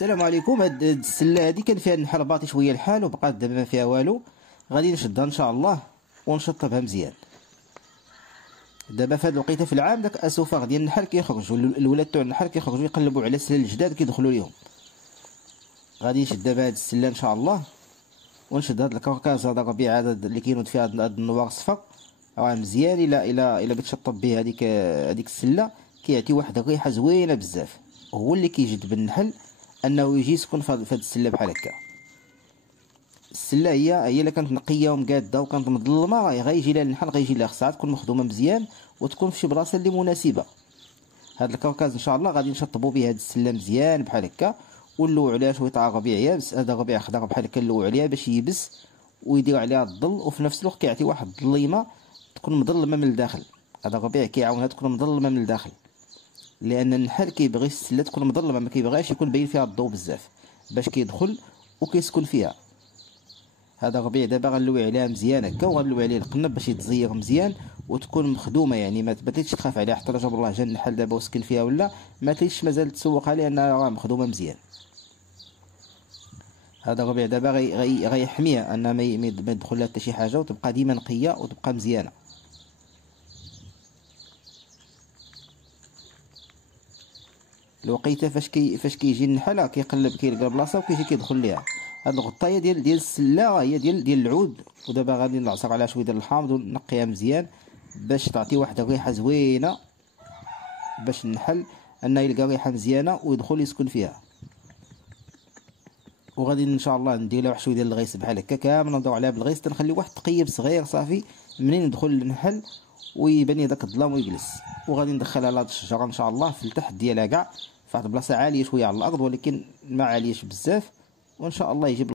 السلام عليكم. هاد السله هادي كان فيها النحل باطي شويه الحال وبقات دابا ما فيها والو. غادي نشدها ان شاء الله ونشطبها مزيان. دابا في هاد الوقيته في العام داك اسوفاغ ديال النحل كيخرجوا، الولاد تاع النحل كيخرجوا يقلبوا على السلال الجداد كيدخلوا ليهم. غادي نشد دابا هاد السله ان شاء الله ونشد هاد الكركاز هذا الربيع هذا اللي كينوض فيها هاد النوار الصفر راه مزيان. الا بتشطب به هذيك السله كيعطي واحد الريحه زوينه بزاف. هو اللي كيجذب النحل انه يجي يسكن في هاد السله بحال هكا. السله هي الا كانت نقيه ومقاده وكانت مظلمه غيجي لها النحل، غيجي لها خصها تكون مخدومه مزيان وتكون في شي بلاصه اللي مناسبه. هاد الكركاز ان شاء الله غادي نشطبوا به هاد السله مزيان بحال هكا ونلوعوا عليها شويه تاع الربيع يابس. هذا الربيع خضر بحال هكا نلوعوا عليها باش يبس ويدير عليها الظل، وفي نفس الوقت كيعطي واحد الظليمه تكون مظلمه من الداخل. هذا الربيع كيعاونها تكون مظلمه من الداخل، لان النحل كيبغي السله تكون مظلمه، ما كيبغيش يكون باين فيها الضوء بزاف باش كيدخل وكيسكن فيها. هذا الربيع دابا غنلوي عليها مزيان هكا وغنلوي عليه القنب باش يتزير مزيان وتكون مخدومه، يعني ما تباتيش تخاف عليها حتى لا جاب الله جا النحل دابا وسكن فيها ولا ما تليش مازال تسوق عليها انها راه مخدومه مزيان. هذا الربيع دابا غيحميها ان ما يدخل لها حتى شي حاجه وتبقى ديما نقيه وتبقى مزيانه. الوقيته فاش كيجي النحل كيقلب كيلقى بلاصه وكيجي كيدخل ليها. هاد الغطايه ديال السله هي ديال العود، ودابا غادي نعصر عليها شويه ديال الحامض ونقيها مزيان باش تعطي واحد الريحه زوينه، باش النحل انه يلقى ريحه مزيانه ويدخل يسكن فيها. وغادي ان شاء الله ندير لها واحد شويه ديال الغيس بحال هكا كامل ندور عليها بالغيس، تنخلي واحد التقيب صغير صافي منين يدخل النحل ويبان لي داك الظلام ويجلس. وغادي ندخلها لهاد الشجره ان شاء الله في التحت ديالها كاع، فواحد البلاصه عاليه شويه على الارض ولكن ما عاليش بزاف، وان شاء الله يجيب